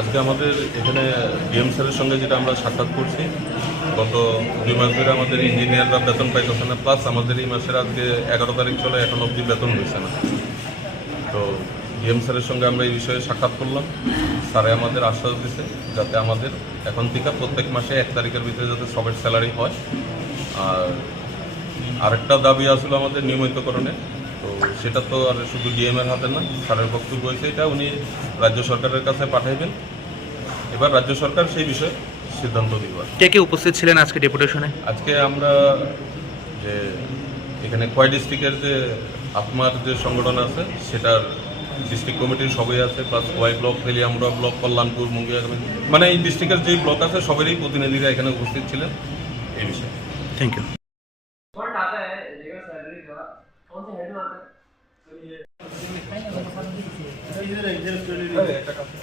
আজকে আমাদের এখানে ডিএম স্যারের সঙ্গে যেটা আমরা সাক্ষাৎ করছি, গত 2 মাস ধরে আমাদের ইঞ্জিনিয়াররা বেতন পাইতেছে না, প্লাস আমাদের এই মাসের আজকে 11 তারিখ চলে, এখন অবধি বেতন হয়েছে না। তো ডিএম স্যারের সঙ্গে আমরা এই বিষয়ে সাক্ষাৎ করলাম। স্যারে আমাদের আশ্বাস দিয়েছে যাতে আমাদের এখন থেকে প্রত্যেক মাসে 1 তারিখের ভিতরে যাতে সবের স্যালারি হয়। আর আরেকটা দাবি আসলে আমাদের নিয়মিতকরণে, তো সেটা তো আর শুধু ডিএমের হাতে না, স্যারের বক্তব্য হয়েছে এটা উনি রাজ্য সরকারের কাছে পাঠাইবেন। এবার রাজ্য সরকার সেই বিষয়ে সিদ্ধান্ত দিবে। কে কে উপস্থিত ছিলেন আজকে ডেপুটেশনে? আজকে আমরা যে এখানে কয় ডিস্ট্রিক্টের যে আত্মার যে সংগঠন আছে সেটার ডিস্ট্রিক্ট কমিটির সবাই আছে, plus Y block, Teliamura block, Kalyanpur, Mungiya, মানে এই ডিস্ট্রিক্টের যেই ব্লক আছে সবারই প্রতিনিধিরা এখানে উপস্থিত ছিলেন এই বিষয়ে। Thank you. फंड आता है लेगा सैलरी का कौन से हेड में आता है